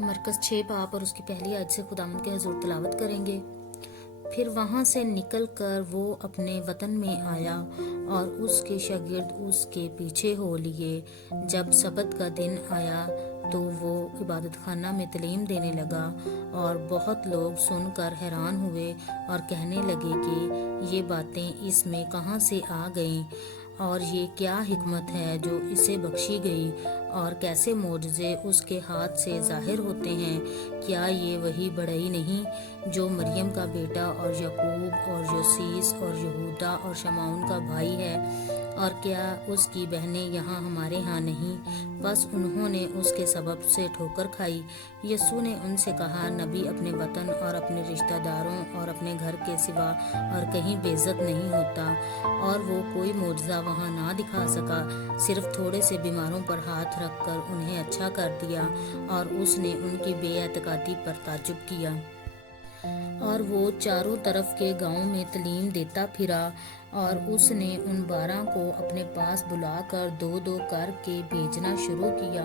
مرکز 6 باپ اور اس کی پہلی آیت سے خداوند کے حضور تلاوت کریں گے۔ پھر وہاں سے نکل کر وہ اپنے وطن میں آیا اور اس کے شاگرد اس کے پیچھے ہو لیے۔ جب سبت کا دن آیا تو وہ عبادت خانہ میں تعلیم دینے لگا، اور بہت لوگ سن کر حیران ہوئے اور کہنے لگے کہ یہ باتیں اس میں کہاں سے آ گئیں، اور یہ کیا حکمت ہے جو اسے بخشی گئی، اور کیسے معجزے اس کے ہاتھ سے ظاہر ہوتے ہیں۔ کیا یہ وہی بڑھئی نہیں جو مریم کا بیٹا اور یعقوب اور یوسیس اور یہودا اور شمعون کا بھائی ہے، اور کیا اس کی بہنیں یہاں ہمارے ہاں نہیں؟ بس انہوں نے اس کے سبب سے ٹھوکر کھائی۔ یسوع نے ان سے کہا، نبی اپنے وطن اور اپنے رشتہ داروں اور اپنے گھر کے سوا اور کہیں بے عزت نہیں ہوتا، اور وہ کوئی معجزہ وہاں نہ دکھا سکا، صرف تھوڑے سے بیماروں پر ہاتھ رکھ کر انہیں اچھا کر دیا، اور اس نے ان کی بے اعتقادی پر تعجب کیا۔ اور وہ چاروں طرف کے گاؤں میں تعلیم دیتا پھرا، اور اس نے ان 12 کو اپنے پاس بلا کر 2 کر کے بھیجنا شروع کیا،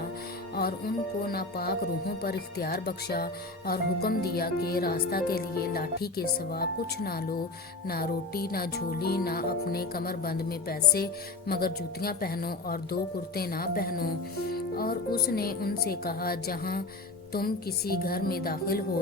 اور ان کو ناپاک روحوں پر اختیار بخشا، اور حکم دیا کہ راستہ کے لیے لاٹھی کے سوا کچھ نہ لو، نہ روٹی، نہ جھولی، نہ اپنے کمر بند میں پیسے، مگر جوتیاں پہنو اور 2 کرتے نہ پہنو۔ اور اس نے ان سے کہا، جہاں تم کسی گھر میں داخل ہو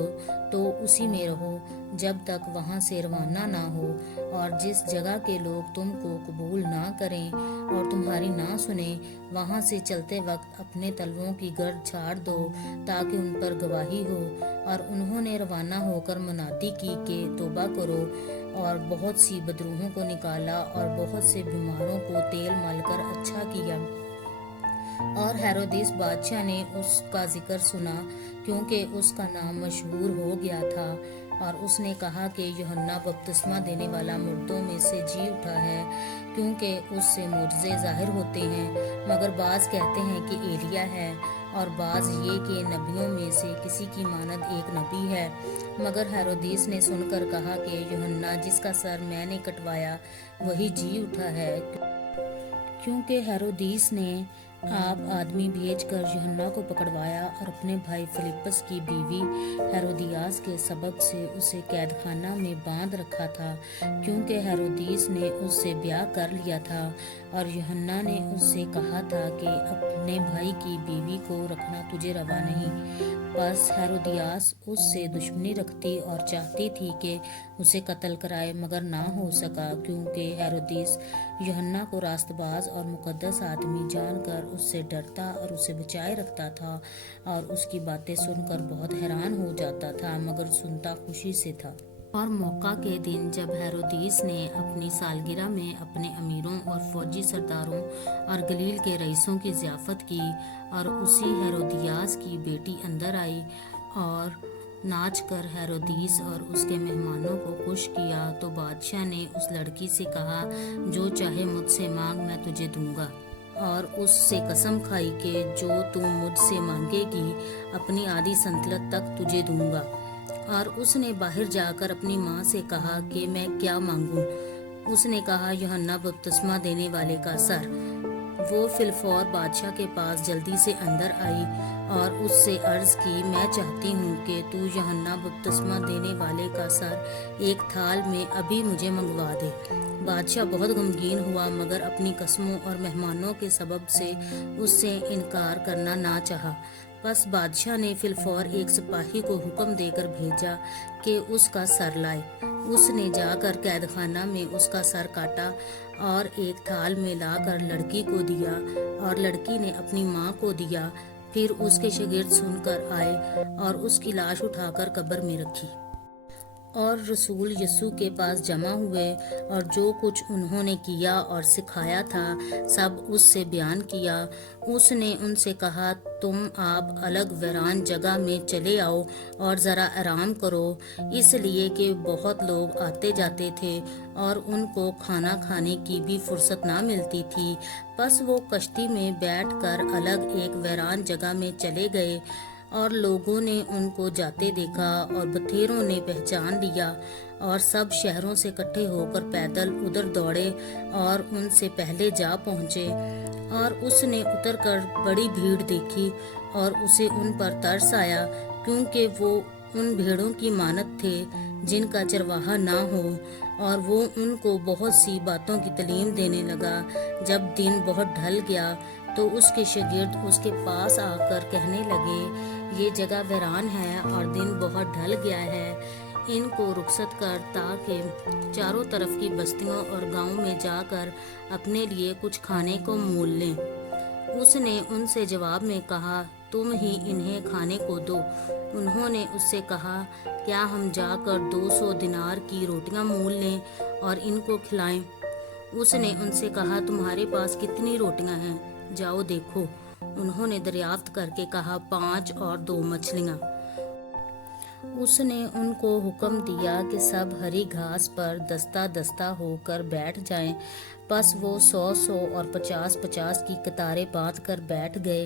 تو اسی میں رہو جب تک وہاں سے روانہ نہ ہو، اور جس جگہ کے لوگ تم کو قبول نہ کریں اور تمہاری نہ سنیں، وہاں سے چلتے وقت اپنے تلووں کی گرد جھاڑ دو تاکہ ان پر گواہی ہو۔ اور انہوں نے روانہ ہو کر منادی کی کہ توبہ کرو، اور بہت سی بدروحوں کو نکالا اور بہت سے بیماروں کو تیل مل کر اچھا کیا۔ اور ہیرودیس بادشاہ نے اس کا ذکر سنا، کیونکہ اس کا نام مشہور ہو گیا تھا، اور اس نے کہا کہ یوحنا بپتسمہ دینے والا مردوں میں سے جی اٹھا ہے، کیونکہ اس سے معجزے ظاہر ہوتے ہیں۔ مگر بعض کہتے ہیں کہ ایلیا ہے، اور بعض یہ کہ نبیوں میں سے کسی کی مانند ایک نبی ہے۔ مگر ہیرودیس نے سن کر کہا کہ یوحنا جس کا سر میں نے کٹوایا وہی جی اٹھا ہے، کیونکہ ہیرودیس نے آپ آدمی بھیج کر یوحنا کو پکڑوایا، اور اپنے بھائی فلپس کی بیوی ہیرودیاس کے سبب سے اسے قید خانہ میں باندھ رکھا تھا، کیونکہ ہیرودیس نے اس سے بیاہ کر لیا تھا، اور یوحنا نے اس سے کہا تھا کہ اپنے بھائی کی بیوی کو رکھنا تجھے روا نہیں۔ بس ہیرودیاس اس سے دشمنی رکھتی اور چاہتی تھی کہ اسے قتل کرائے، مگر نہ ہو سکا، کیونکہ ہیرودیس یوحنا کو راست باز اور مقدس آدمی جان کر اس سے ڈرتا اور اسے بچائے رکھتا تھا، اور اس کی باتیں سن کر بہت حیران ہو جاتا تھا، مگر سنتا خوشی سے تھا۔ اور موقع کے دن جب ہیرودیس نے اپنی سالگرہ میں اپنے امیروں اور فوجی سرداروں اور گلیل کے رئیسوں کی ضیافت کی، اور اسی ہیرودیاس کی بیٹی اندر آئی اور ناچ کر ہیرودیس اور اس کے مہمانوں کو خوش کیا، تو بادشاہ نے اس لڑکی سے کہا، جو چاہے مجھ سے مانگ، میں تجھے دوں گا۔ اور اس سے قسم کھائی کہ جو تم مجھ سے مانگے گی اپنی آدھی سلطنت تک تجھے دوں گا۔ اور اس نے باہر جا کر اپنی ماں سے کہا کہ میں کیا مانگوں؟ اس نے کہا، یوحنا بپتسمہ دینے والے کا سر۔ وہ فی الفور بادشاہ کے پاس جلدی سے اندر آئی اور اس سے عرض کی، میں چاہتی ہوں کہ تو یوحنا بپتسمہ دینے والے کا سر ایک تھال میں ابھی مجھے منگوا دے۔ بادشاہ بہت غمگین ہوا، مگر اپنی قسموں اور مہمانوں کے سبب سے اس سے انکار کرنا نہ چاہا۔ بس بادشاہ نے فی الفور ایک سپاہی کو حکم دے کر بھیجا کہ اس کا سر لائے۔ اس نے جا کر قید خانہ میں اس کا سر کاٹا اور ایک تھال میں لا کر لڑکی کو دیا، اور لڑکی نے اپنی ماں کو دیا۔ پھر اس کے شاگرد سن کر آئے اور اس کی لاش اٹھا کر قبر میں رکھی۔ اور رسول یسوع کے پاس جمع ہوئے، اور جو کچھ انہوں نے کیا اور سکھایا تھا سب اس سے بیان کیا۔ اس نے ان سے کہا، تم آپ الگ ویران جگہ میں چلے آؤ اور ذرا آرام کرو، اس لیے کہ بہت لوگ آتے جاتے تھے اور ان کو کھانا کھانے کی بھی فرصت نہ ملتی تھی۔ بس وہ کشتی میں بیٹھ کر الگ ایک ویران جگہ میں چلے گئے، اور لوگوں نے ان کو جاتے دیکھا، اور بتھیروں نے پہچان لیا، اور سب شہروں سے اکٹھے ہو کر پیدل ادھر دوڑے اور ان سے پہلے جا پہنچے۔ اور اس نے اتر کر بڑی بھیڑ دیکھی اور اسے ان پر ترس آیا، کیونکہ وہ ان بھیڑوں کی مانند تھے جن کا چرواہا نہ ہو، اور وہ ان کو بہت سی باتوں کی تعلیم دینے لگا۔ جب دن بہت ڈھل گیا تو اس کے شاگرد اس کے پاس آ کر کہنے لگے، یہ جگہ ویران ہے اور دن بہت ڈھل گیا ہے، ان کو رخصت کر تاکہ چاروں طرف کی بستیوں اور گاؤں میں جا کر اپنے لیے کچھ کھانے کو مول لیں۔ اس نے ان سے جواب میں کہا، تم ہی انہیں کھانے کو دو۔ انہوں نے اس سے کہا، کیا ہم جا کر 200 دینار کی روٹیاں مول لیں اور ان کو کھلائیں؟ اس نے ان سے کہا، تمہارے پاس کتنی روٹیاں ہیں؟ جاؤ دیکھو۔ انہوں نے دریافت کر کے کہا، 5 اور 2 مچھلیاں۔ اس نے ان کو حکم دیا کہ سب ہری گھاس پر دستہ دستہ ہو کر بیٹھ جائیں۔ پس وہ 100 اور 50 کی قطاریں باندھ کر بیٹھ گئے۔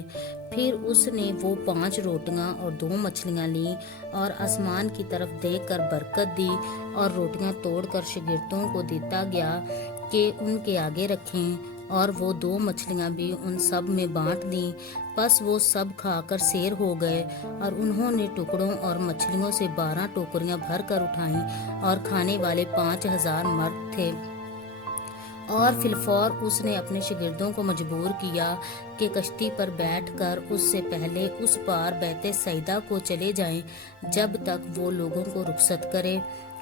پھر اس نے وہ 5 روٹیاں اور 2 مچھلیاں لیں اور آسمان کی طرف دیکھ کر برکت دی اور روٹیاں توڑ کر شاگردوں کو دیتا گیا کہ ان کے آگے رکھیں، اور وہ 2 مچھلیاں بھی ان سب میں بانٹ دیں۔ پس وہ سب کھا کر سیر ہو گئے، اور انہوں نے ٹکڑوں اور مچھلیوں سے 12 ٹوکریاں بھر کر اٹھائیں، اور کھانے والے 5000 مرد تھے۔ اور فی الفور اس نے اپنے شاگردوں کو مجبور کیا کہ کشتی پر بیٹھ کر اس سے پہلے اس پار بیت سیدہ کو چلے جائیں جب تک وہ لوگوں کو رخصت کرے،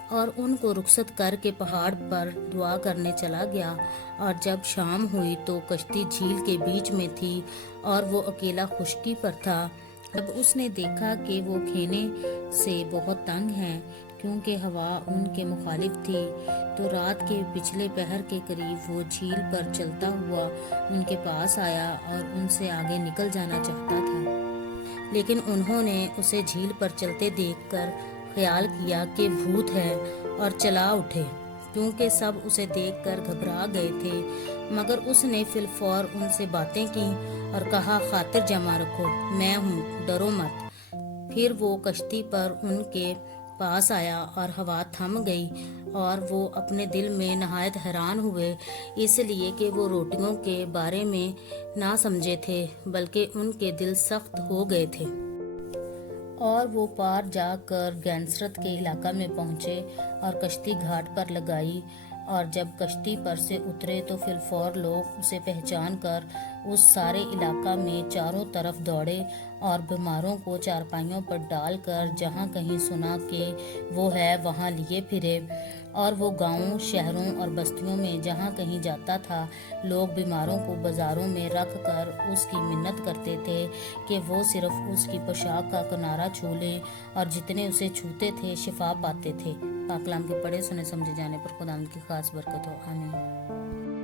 اور ان کو رخصت کر کے پہاڑ پر دعا کرنے چلا گیا۔ اور جب شام ہوئی تو کشتی جھیل کے بیچ میں تھی اور وہ اکیلا خشکی پر تھا۔ جب اس نے دیکھا کہ وہ کھینے سے بہت تنگ ہیں کیونکہ ہوا ان کے مخالف تھی، تو رات کے پچھلے پہر کے قریب وہ جھیل پر چلتا ہوا ان کے پاس آیا اور ان سے آگے نکل جانا چاہتا تھا، لیکن انہوں نے اسے جھیل پر چلتے دیکھ کر خیال کیا کہ بھوت ہے اور چلا اٹھے، کیونکہ سب اسے دیکھ کر گھبرا گئے تھے۔ مگر اس نے فی الفور ان سے باتیں کی اور کہا، خاطر جمع رکھو، میں ہوں، ڈرو مت۔ پھر وہ کشتی پر ان کے پاس آیا اور ہوا تھم گئی، اور وہ اپنے دل میں نہایت حیران ہوئے، اس لیے کہ وہ روٹیوں کے بارے میں نہ سمجھے تھے، بلکہ ان کے دل سخت ہو گئے تھے۔ اور وہ پار جا کر گینسرت کے علاقہ میں پہنچے اور کشتی گھاٹ پر لگائی، اور جب کشتی پر سے اترے تو فی الفور لوگ اسے پہچان کر اس سارے علاقہ میں چاروں طرف دوڑے اور بیماروں کو چارپائیوں پر ڈال کر جہاں کہیں سنا کہ وہ ہے وہاں لیے پھرے، اور وہ گاؤں، شہروں اور بستیوں میں جہاں کہیں جاتا تھا، لوگ بیماروں کو بازاروں میں رکھ کر اس کی منت کرتے تھے کہ وہ صرف اس کی پوشاک کا کنارہ چھو لیں، اور جتنے اسے چھوتے تھے شفا پاتے تھے۔ پاک کلام کے پڑھے سنے سمجھے جانے پر خداوند کی خاص برکت ہو، آمین۔